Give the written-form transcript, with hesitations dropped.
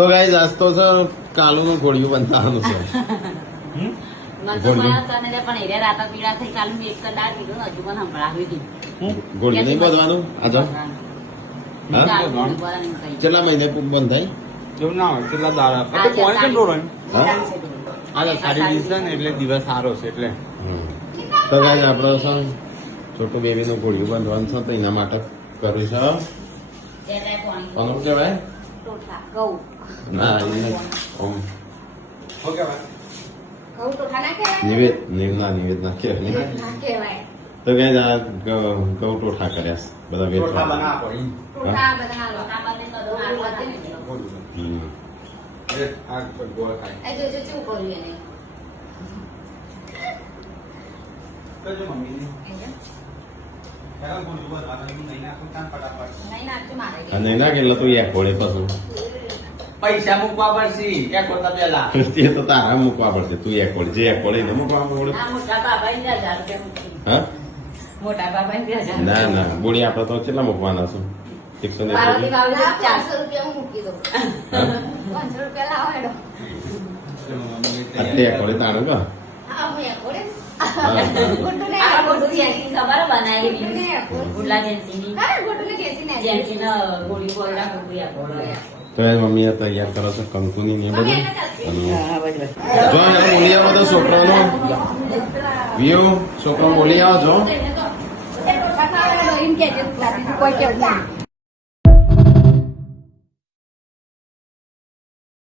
તો ગાઈઝ આજ તો સર કાલુનું ઘોડિયું બંધાવાનું છે. ઘોડિયું નહીં બાંધવાનું આજો કેટલા મહિને બંધ થાય? એવું ના હોય કેટલા દાડા કોણ કંટ્રોલ હોય આ સારી દિવસ છે ને એટલે દિવસ સારો છે એટલે તો ગાઈઝ આપણે છે છોટું બેબીનું ઘોડિયું બાંધવાનું છે તો એના માટે કર્યું છે. કોનું કહેવાય? ના ઓકે નિવેદ ના કહેવાય. તો ગાઈઝ આ ઘઉં ટોઠા કર્યા બધા વેચવા. નહીં નાખે એટલે તું એક ઘોડે પાછું પૈસા મૂકવા પડશે એક કરતા પેલા તે તો તારા મૂકવા પડશે. તું એક ઘોડે જે એક ઘોડે એને મૂકવા પડે. હા ના ના બોડી આપડે તો કેટલા મૂકવાના છું? 100 એક ઘોડે તારું કા તો મમ્મી તૈયાર કરો છો કંકુની ને બધું. જો બોલી આવો તો છોકરાનો વ્યૂ છોકરો બોલી આવો છો.